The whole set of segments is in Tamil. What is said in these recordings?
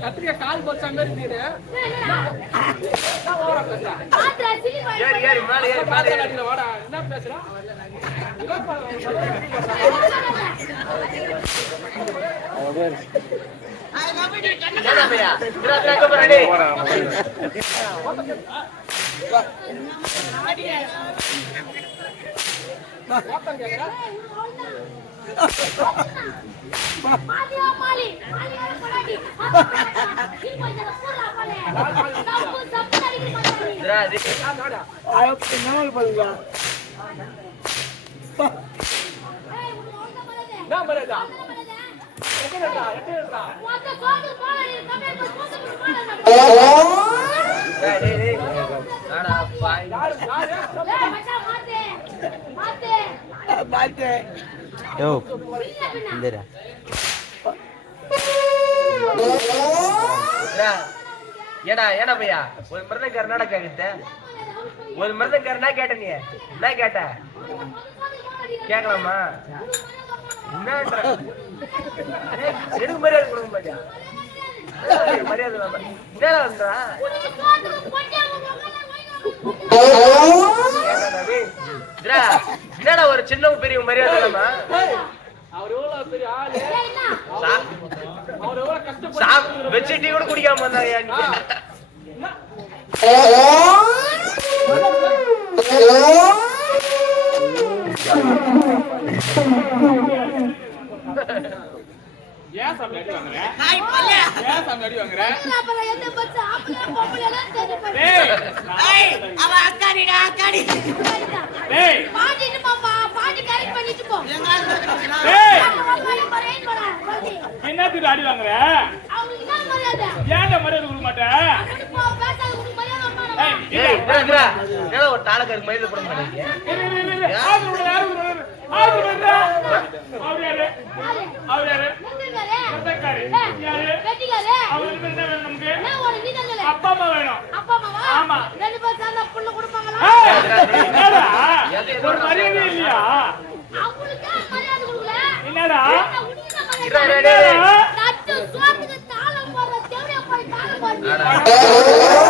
கத்திரிக்க கால் போச்சா மாதிரி நீரு வாடா என்ன பேசுறா ஏடா ஏடா பையா ஒரு மிருதக்காரனாட கேக்குது ஒரு மிருதக்காரனா கேட்ட நீ என்ன கேட்ட கேட்கலாமா என்னன்ற எனக்கு மரியாதை கொடுக்க மாட்டியா மரியாதை என்னடா வந்தா என்னடா ஒரு சின்ன பெரிய மரியாதை இல்லாமா வச்சு டீ கூட குடிக்காம வந்தாயா ஏன் சாமி அடி வாங்குற ஹாய் பல்ல ஏன் சாமி அடி வாங்குற அப்பல என்ன பச்ச அப்பல பொம்பளல தெரியும் ஏய் அவ அக்காடிடா அக்காடி ஏய் பாட்டிட்டு மாமா பாட்டி கரெக்ட் பண்ணிட்டு போ ஏய் என்னது அடி வாங்குற அவங்க என்ன மரியாதை ஏன்டா மரியாதை கொடுக்க மாட்டே போ பேசாத உனக்கு மரியாதை அம்மா ஏய் ஏடா ஒரு தாளக்கருக்கு மரியாதை போட மாட்டீங்க யாரு அவரே அவரே அப்பா அம்மா வேணும் அப்பா அம்மா ஆமா ரெண்டு பேர் சேர்ந்தா புள்ள கொடுப்பாங்களா ஒரு மரியாதை இல்லையா அவங்களுக்கு மரியாதை கொடுக்கல என்னடா நட்டு சோத்துக்கு தாளம் போடுற தேவடைய போய் தாளம் போடுற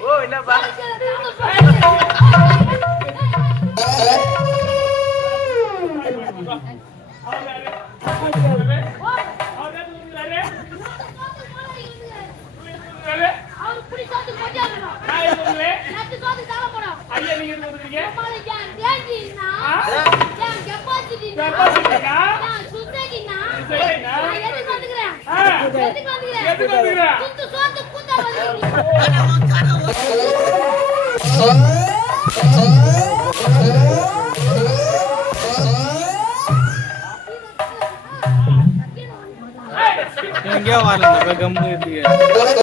ஓ என்னப்பா அவர் புடி சாத்து போடியாங்க நான் சொல்றேன் நட்டு சாத்து தாள போடா ஐயா நீங்க வந்துட்டீங்க அம்மால ஏன் டேடினா ஏன் கெப்பாசிட்டினா கெப்பாசிட்டினா நான் சுத்தகினா சரினா நான் எதுக்கு வந்துக்கிறேன் எதுக்கு வந்துக்கிற குத்து சோத்து கூத்தா வந்து எங்கேயோ வரல கம்மு இருக்கு